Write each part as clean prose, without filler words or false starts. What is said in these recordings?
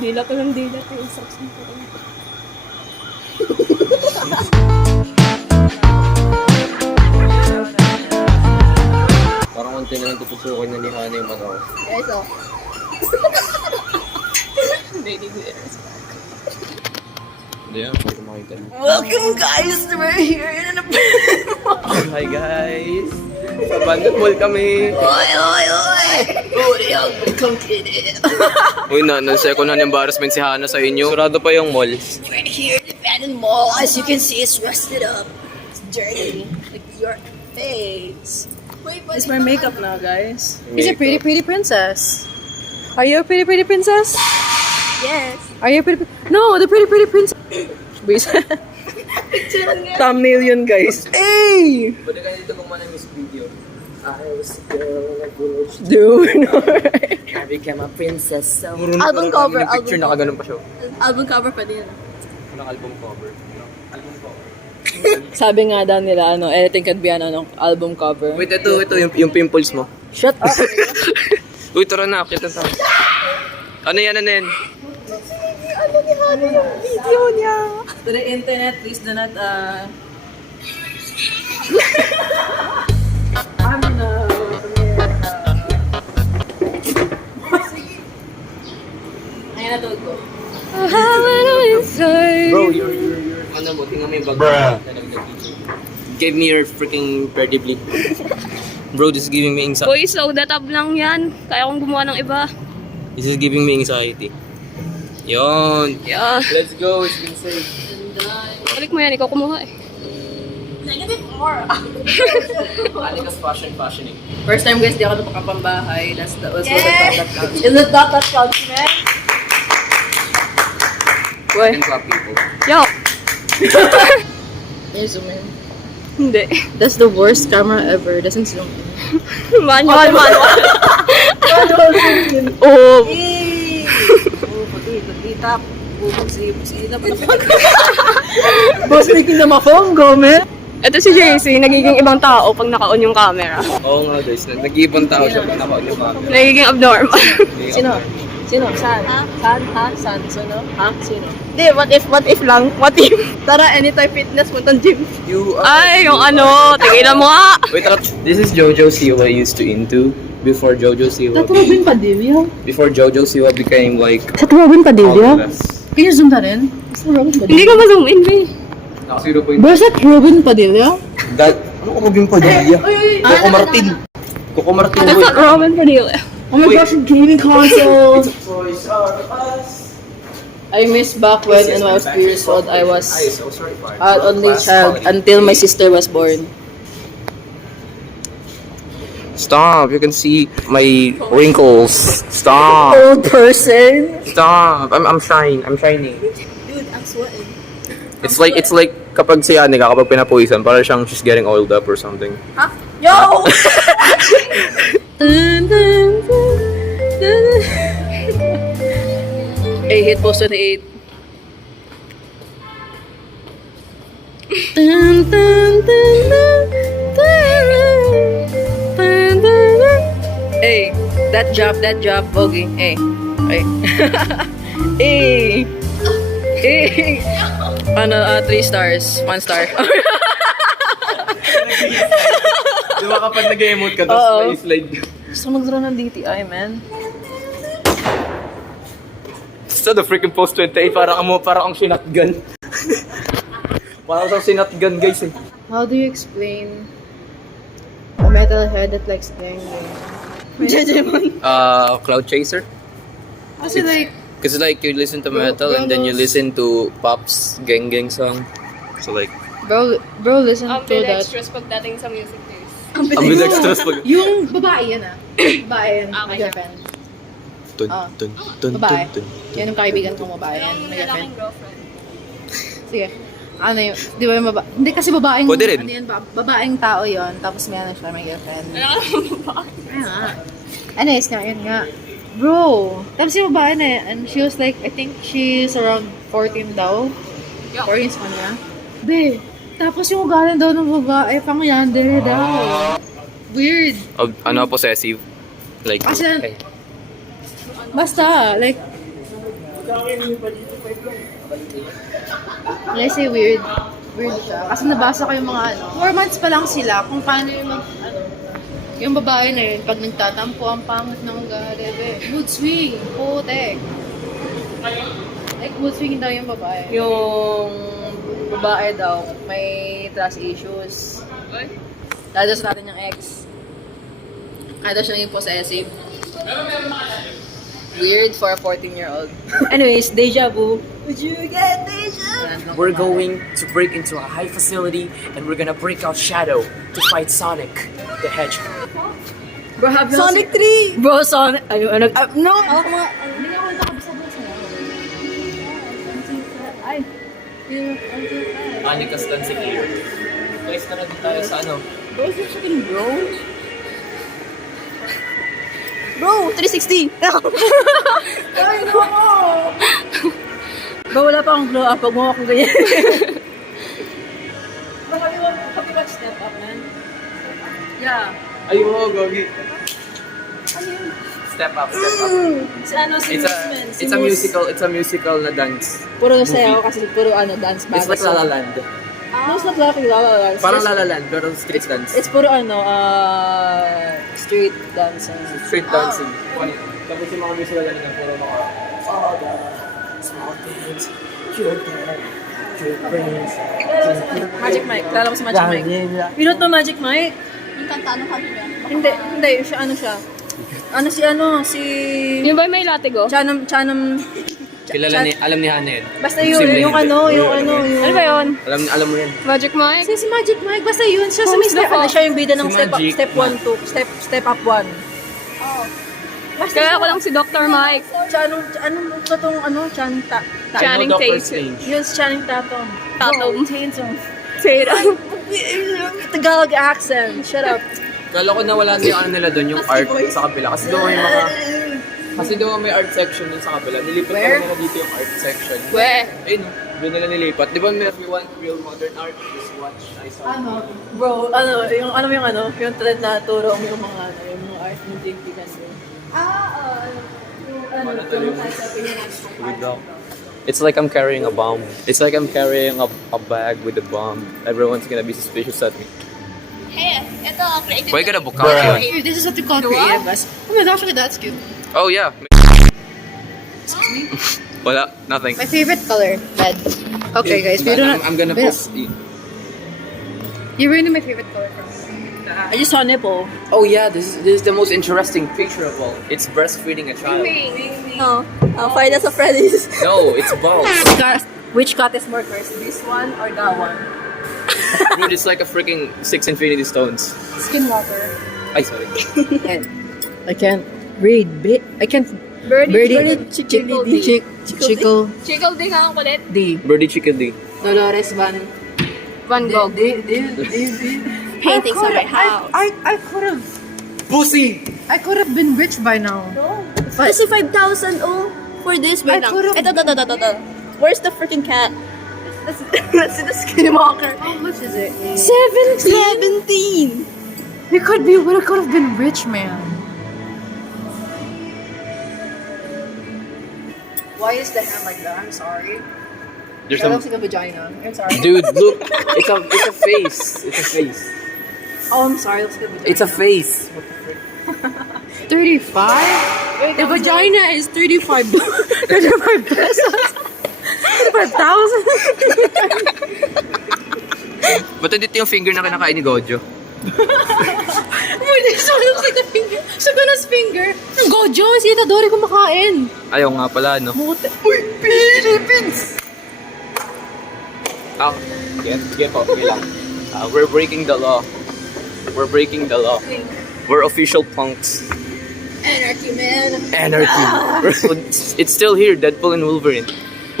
Dila ko ng dila. Instruction ko rin. Parang konti na lang tutusukin na ni Hana yung mata ko. Guys, oh. Daily wears. Hindi yan, pwede makita niyo. Welcome guys! We're here in a Hi guys! Sa Bandit Mall kami! Oy, oy, oy! Uri ang kongkini. Uy na, second hand embarrassment si Hana sa inyo. Surado pa yung mall. We're here in the Abandoned Mall. As you can see, it's rusted up. It's dirty. Like your face. It's my makeup now, guys. He's a pretty, pretty princess. Are you a pretty, pretty princess? Yes. Are you a pretty, no, the pretty, pretty princess. Thumbnail yun, guys. Hey! Pwede ka dito kung miss video. I was a girl, I was Dude, alright. I became a princess. So... Album cover, Yung picture, album nakaganon pa siya. Album cover pa din. Anong album cover? Album cover. Sabi nga daw nila, anything could be an album cover. Wait, ito yung pimples mo. Shut up! Uy, tara na, akit na tayo. Ano yan? Video niya! To the internet, please do not, Ayan na to ko. Bro, you're ano mo, tingnan mo yung bag. Give me your freaking perdibly. Bro, this is giving me anxiety. Boy, slow that up lang yan. Kaya kong gumawa ng iba. This is giving me anxiety. Yon. Yeah. Let's go, it's been safe. Balik mo yan, ikaw kumuha eh. Alikas fashioning. First time, guys, di ako napakapambahay. That was what I thought that counts. Is it that counts, man? Boy. And clap people. Yo! Can you zoom in? Hindi. That's the worst camera ever. Doesn't zoom in. Manual. Oh! Oh. Pati, tap. Boss making na ma-phone go, man. Ito si JC, nagiging ibang tao pag naka-on yung camera. Oo nga guys, nag-ibang tao siya pag naka-on yung camera. Nagiging abnormal. Sino? Saan? Saan? Saan? Sino? Sino? Hindi, what if lang? What if? Tara, anytime fitness, puntang gym. You are... Ay, yung ano, tigilan mo nga. Wait, this is Jojo Siwa used to into before Jojo Siwa. Robin Padilla? Before Jojo Siwa became like... Sa Robin Padilla? homeless. Can you zoom that in? Is that Robin Padilla? Hindi ka ma-zoom in, May. Naka 0.5. Bro, is that Robin Padilla? That... Ano ko Robin Padilla? Coco Martin. Coco Martin. That's not Robin Padilla. Oh my gosh, gaming console! Toys are us. I miss back when I was 3 years old, I was so sorry, only child until my sister was born. Stop, you can see my wrinkles. Stop. Old person? Stop. I'm shining. Dude, I'm sweating. It's like kapag si Anika, kapag pinapuwisan, para siyang she's getting oiled up or something. Huh? Yo! Hey, hit post 28. Hey, that job, Bogey. Hey, hey. Hey. Hey. Ano, 3 stars, 1 star. Di ba kapag nag-emote ka, Oo. tapos slide. Gusto ko mag-draw ng DTI, man. So the freaking post 28, parang ang sinatgan. Parang ang sinatgan guys eh. How do you explain a metalhead that likes ganging? Cloud Chaser? Kasi like, Cause like you listen to metal and then you listen to Pop's gang song. So like, bro, listen to that. Ambidextrous pagdating sa music taste. ambidextrous pag... Yung babae yan Babae yan, Okay. my girlfriend. Tun, Ah. tun, tun, Babae. tun, tun. Yan yung kaibigan kong babae yan, Yung my girlfriend. lalaking girlfriend. Sige. Ano yun? Di ba yung babae? Hindi kasi babaeng... Pwede rin. Ano yun, babaeng tao yon tapos may ano siya, my girlfriend. Ayun nga. Anyways nga, yun nga. Bro, tapos yung babae na yan, and she was like, I think she's around 14 daw. Yeah. 14 sa kanya. Be, tapos yung ugalan daw ng babae, pang yandere daw. Weird. Ano, possessive? Like, Kasi, okay. basta, like, let's say weird. Weird siya. Kasi nabasa ko yung mga 4 months pa lang sila kung paano yung yung babae na yun, pag nagtatampo ang pangit ng ugali, mood swing, putek. Like, mood swing daw yung babae. Yung babae daw, may trust issues. Dados natin yung ex. Kaya daw siya naging possessive. Weird for a 14-year-old. Anyways, deja vu. Would you get deja vu? We're going to break into a high facility and we're gonna break out Shadow to fight Sonic the Hedgehog. Bro, have you Sonic 3! Bro, Sonic... Ayun, no! Ako mga, hindi nga ako nakabisa-bisa na. Ay, Anikas dancing here. Guys, tara din tayo sa ano. Bro, is this fucking bro? Bro, 360! Ay, no! Bro, wala pa akong glow up. Pag mo akong ganyan. Bro, have you watched Step Up, man? Yeah. Ayun, Gogi. Step up, step up. Si ano, si Moosman. Si It's a Moos. musical, it's a musical na dance. Puro movie. sayo kasi puro dance bago. It's like La La Land. No, it's not like La La Land. It's Parang just- La La Land, pero street dance. It's puro street dancing. Street dancing. Tapos yung mga musical na ng puro mga all the small things, cute hair, cute brains. Magic Mike. Kilala mo si Magic Mike? You don't know Magic Mike? yung kanta ano kanina. Hindi. Siya, ano siya? Si... Yung ba may latigo? Chanam... Kilala ni, alam ni Hana yun. Basta yun, Sibling. yung Ano ba yun? Alam mo yan. Magic Mike? Si Magic Mike, basta yun. Siya sa Who's Mr. the fuck? Siya yung bida ng Si step Magic step 1 to step up 1. Basta Kaya ko lang si Dr. Mike. Anong totoong Chanta? Channing Dr. Tatum. Strange. Yun, si Channing Tatum. Tatum. Bro, Tatum. Tatum. Tagalog accent. Shut up. Kala ko nawala na yung ano nila doon, yung art sa kabila. Kasi doon may mga... Kasi doon may art section dun sa kabila. Nilipat Where? ko nila dito yung art section. Weh. Ayun, doon nila nilipat. Di ba if you want real modern art, just watch I saw. Bro, yung trend na turo mo yung mga art mo tigtigan mo. It's like I'm carrying a bomb. It's like I'm carrying a bag with a bomb. Everyone's gonna be suspicious at me. Hey, ito, creative. Why gonna book out yun? This is what you call creative, guys. Oh my gosh, look at that, it's cute. Oh yeah. Wala, nothing. My favorite color, red. Okay, guys, we don't. I'm gonna post. You're really my favorite color for me. I just saw a nipple. Oh yeah, this is the most interesting picture of all. It's breastfeeding a child. No, Five Nights at Freddy's. No, it's balls. Which cut is more cursed, this one or that one? Dude, it's like a freaking 6 Infinity Stones. Skinwalker. Ay, sorry. I can't read. I can't. Birdie Chickle D. Chickle Chickle D nga ang kulit. D. Birdie Chicken D. Dolores Van Gogh. Paintings on my house. I could have. Pussy! I could have been rich by now. Kasi 5,000 for this. Wait I lang. could've- Ito. Where's the freaking cat? Let's see the skinwalker. How much is it? 17! We could have been rich, man. Why is the hand like that? I'm sorry. There's That some... looks like a vagina. I'm sorry. Dude, look! It's a face. It's a face. Oh, I'm sorry. It looks like a vagina. It's a face. 35? The vagina is 35. 35 pesos. 35,000. Ba't dito yung finger na kinakain ni Gojo? Wait, so it looks like the finger. Saguna's finger. Ang Gojo, si Itadori kumakain. Ayaw nga pala, no? Uy, Philippines! Ah, get off, okay lang. We're breaking the law. We're breaking the law. We're official punks. Anarchy, man. Anarchy. It's still here, Deadpool and Wolverine.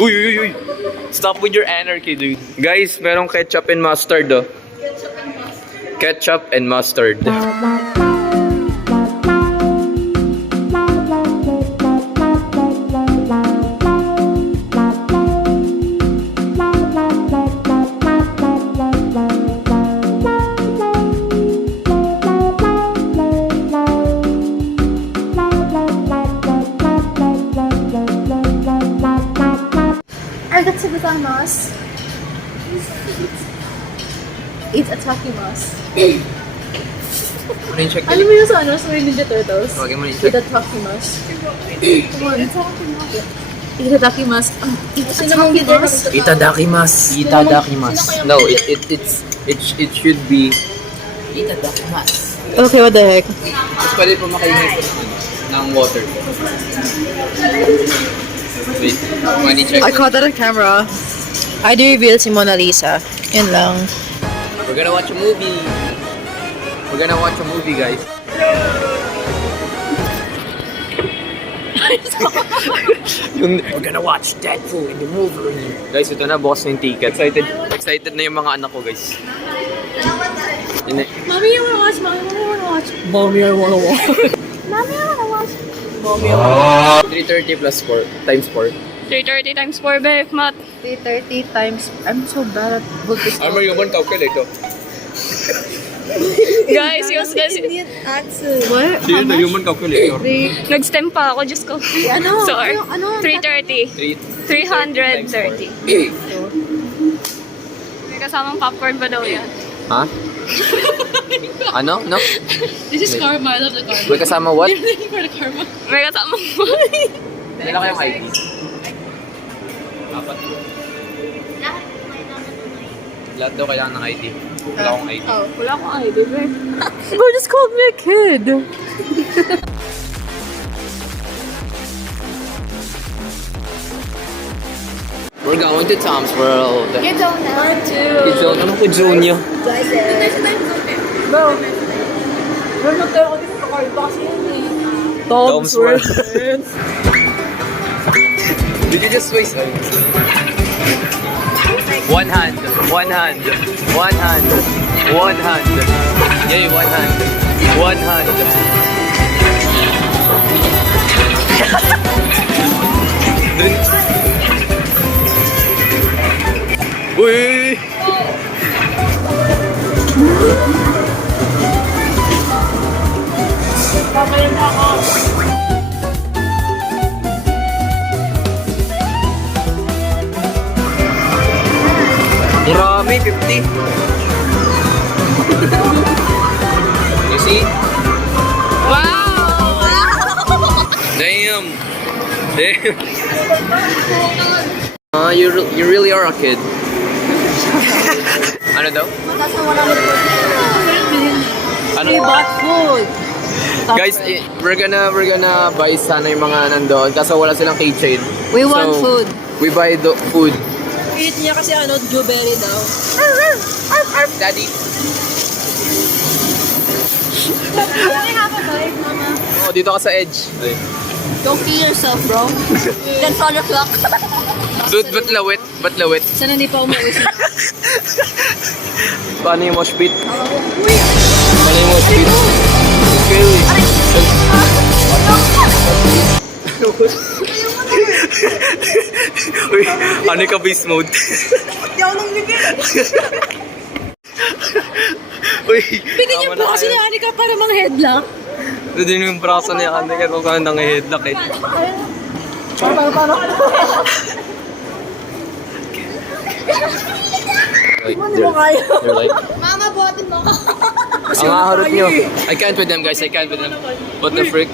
Uy. Stop with your anarchy, dude. Guys, merong ketchup and mustard, oh. Ketchup and mustard. gozaimasu. Itadakimasu. Ano yung check Alam mo yung sa ano, sa Ninja Turtles? Huwag mo yung check. Itadakimasu. Come on. Itadakimasu. Itadakimasu. Itadakimasu. Itadakimasu. No, it should be Itadakimasu. Okay, what the heck? Tapos pwede po makaingay po ng water. Wait, money check. I caught that on camera. I do reveal si Mona Lisa. Yun lang. We're gonna watch a movie. We're gonna watch a movie, guys. We're gonna watch Deadpool in the movie. Guys, ito na, bukas na yung ticket. Excited na yung mga anak ko, guys. Mommy, you wanna watch? Mommy, I wanna watch. Mommy, I wanna watch. Mommy, I wanna watch. 330 plus 4 times 4. 330 times 4, babe. Math. 330 times. I'm so bad at multiple. Armor yung one calculator. Guys, useless. What? Sino na human calculator? Nag-stem pa ako, just ko. Ano? Sorry. Ano? 330. 330. May kasamang popcorn pa daw yan. Ha? Ano? No? This is karma. I love the karma. May kasama what? For the karma. May kasamang Dala kayong ID? Apat. Lahat daw kailangan ng ID. Wala akong ID. Oh, wala akong ID, babe. Bro just called me a kid. We're going to Tom's World. Kids zone na. Kidzone? Anong Kidzone niya? Bro. Bro, nagtayo ko dito sa card box yun eh. Tom's World. Did you just waste it? One hand. One hand. One hand. One hand. Yay, one hand. One hand. Uy! Marami, 50. You see? Wow! Damn. Damn. You really are a kid. Ano daw? Ano? We bought food. Guys, we're gonna buy sana yung mga nandoon kaso wala silang keychain. We want food. We buy the food. Eat niya kasi ano, blueberry daw. Daddy. Oh, dito ka sa edge. Don't kill yourself, bro. Then follow your clock. Dude, ba't lawit? Ba't lawit? Sana hindi pa umuwi siya. Paano yung mosh pit? Paano yung mosh pit? Uy, ano ka beast mode? Hindi ako nang bigay. Uy, Bigyan niyo po kasi ni Anika para mga headlock. ito din yung braso ni Anika kung kaya nang headlock eh. Paano? Like, Hindi mo kaya. You're like, Mama, buhatin mo ka. ang haharot nyo. I can't with them guys, I can't with them. What the frick?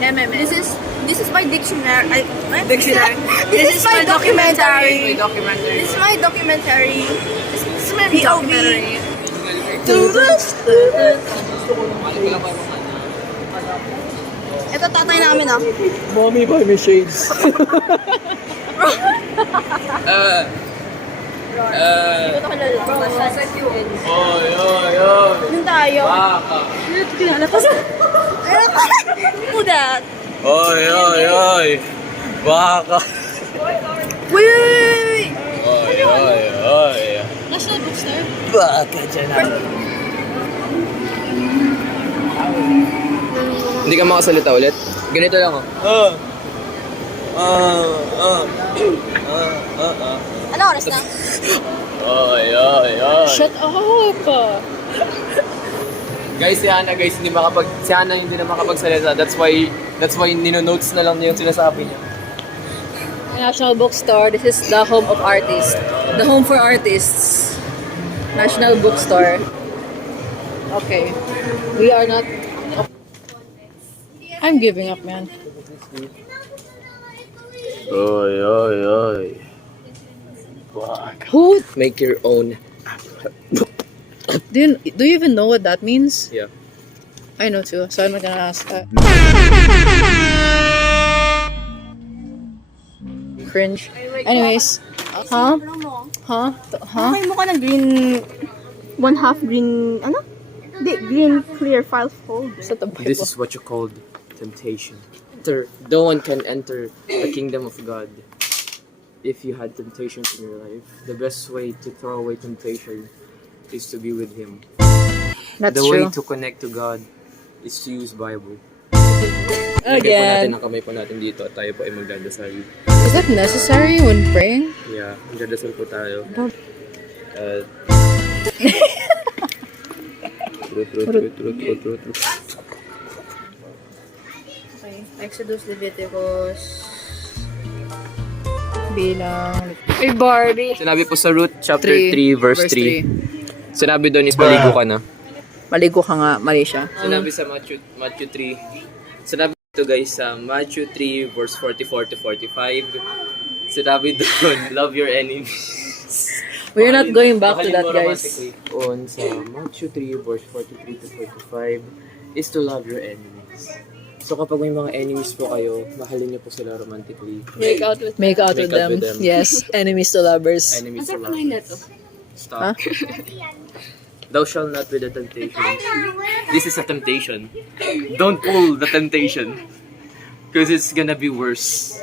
This is my dictionary. Dictionary. This is my documentary. Documentary. This is my documentary. This is my POV. Ito tatay namin ah. Mommy, buy me shades. Oy, oy, oy. Doon tayo. Baka. Kilala pa sa... Who that? Oy, oy, oy. Baka. Wait! Oy, oy, oy. National Bookstore. Baka dyan ako. Hindi ka makasalita ulit? Ganito lang oh. Ano oras na? Oy, oy, oy. Shut up! Guys, si Hana hindi na makapagsalita. That's why nino-notes na lang niya yung sinasabi niya. National Bookstore. This is the home of artists. The home for artists. National Bookstore. Okay. We are not... I'm giving up, man. Oy, oy, oy. Who... Make your own. Do you even know what that means? Yeah. I know too, so I'm not gonna ask that. Cringe. Anyways. Huh? Huh? Huh? Ay mo ka ng green, 1/2 green, ano? Hindi, green clear file fold. Sa tabay This ko. is what you called temptation. No one can enter the kingdom of God if you had temptations in your life. The best way to throw away temptation is to be with Him. That's The true. way to connect to God is to use Bible. Lagay po natin Again. ang kamay po natin dito at tayo po ay magdadasal. Is that necessary when praying? Yeah, magdadasal po tayo. True. Okay. Exodus, Leviticus. Bilang. Ay, Barbie. Sinabi po sa Ruth chapter 3 3, verse 3. Sinabi doon is maligo ka na. Maligo ka nga, mali siya. Sinabi sa Matthew 3. Sinabi ito guys sa Matthew 3 verse 44 to 45. Sinabi doon, love your enemies. We're not going back to that, guys. On sa Matthew 3 verse 43 to 45 is to love your enemies. So kapag may mga enemies po kayo, mahalin niyo po sila romantically. Make out with Make out Make with out them. with them. Yes, enemies to lovers. Enemies to Ano yun lovers. ito? Stop. Thou shalt not be the temptation. This is a temptation. Don't pull the temptation. Because it's gonna be worse.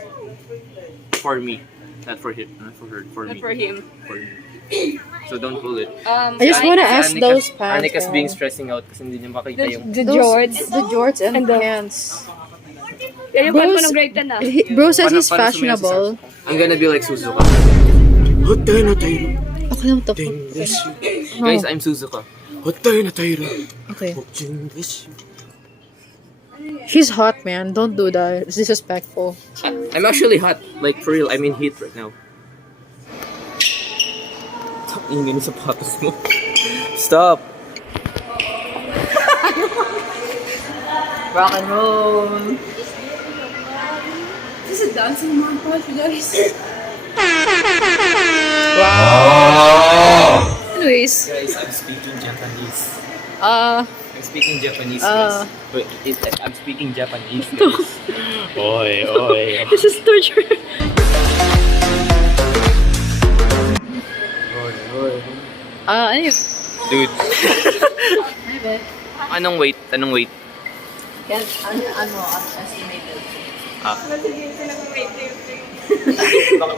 For me. Not for him. Not for her. For me. For him. For me. So don't pull it. I just wanna ask those pants. Annika's being stressing out kasi hindi niya makita yung... The jorts. The jorts and And the- pants. Yan yung Bros- pants mo ng grade 10 na. Bro says he's Paano sumayaw si fashionable. Sasuke? I'm gonna be like Suzuka. Hotay na tayo. Okay, what the fuck? Guys, I'm Suzuka. Hotay na tayo. Okay. She's hot, man. Don't do that. It's disrespectful. I'm actually hot. Like, for real, I'm in heat right now. Ingay ng sapatos mo. Stop! Rock and roll. This is a dancing montage, you guys. Anyways, Guys, I'm speaking Japanese. uh, I'm speaking Japanese, guys. Wait, I'm speaking Japanese, guys. Oy, oy. this is torture. Ano yun? Dude, Ano ba? anong weight? Anong weight? Yan, ano, estimated.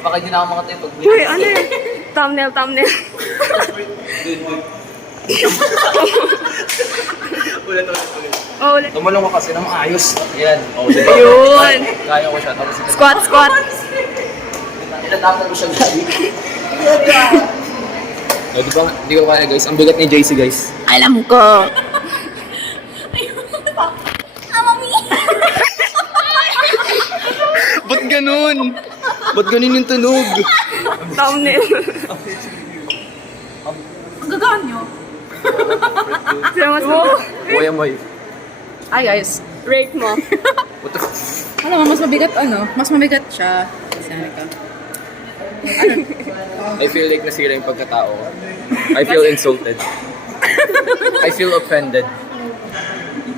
Baka di na ako makatayo pag... Uy, ano yun? Thumbnail. Ulit. Oh, ulit. Tumalong ko kasi na maayos. Ayan. Oh, diba? Yun. Kaya ko siya. Tapos Squat. itatapon ko siya lagi. Oh, di ko kaya guys. Ang bigat ni JC guys. Alam ko. Ba't ganun? Ba't ganun yung tunog? Thumbnail. Ang gagaan nyo. Sino mas mo? Boy, amoy. Hi guys. Rate mo. What the f... Alam mo, mas mabigat siya. Kasi ka. I feel like nasira yung pagkatao ko. I feel insulted. I feel offended.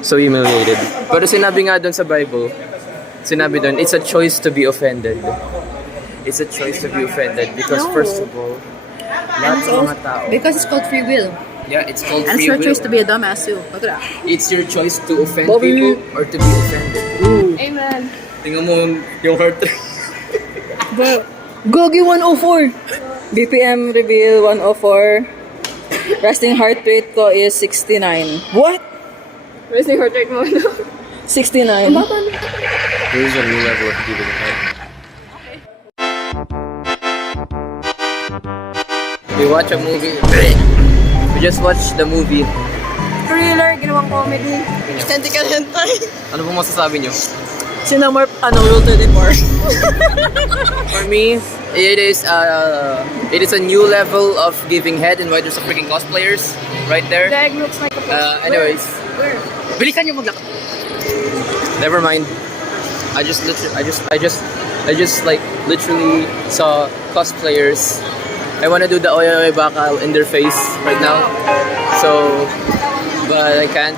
So humiliated. Pero sinabi nga doon sa Bible, sinabi doon, it's a choice to be offended. It's a choice to be offended because first of all, lahat ng mga tao, Because it's called free will. yeah, it's called And it's free your choice will. to be a dumbass too. Look at that. It's your choice to offend Bobby. people or to be offended. Amen. Tingnan mo yung heart rate. Gogi 104. BPM reveal 104. Resting heart rate ko is 69. What? Where's the heart rate mo? 69. Here's a new level of giving heart. We watch a movie. We just watched the movie. Thriller, ginawang comedy. Ano po masasabi nyo? Sino more, Rule 34? For me, it is a new level of giving head and why there's a freaking cosplayers right there. Greg looks like a person. Anyways, Bilisan niyo maglakad. never mind. I just like literally saw cosplayers. I wanna do the oy oy bakal in their face right now. So, but I can't.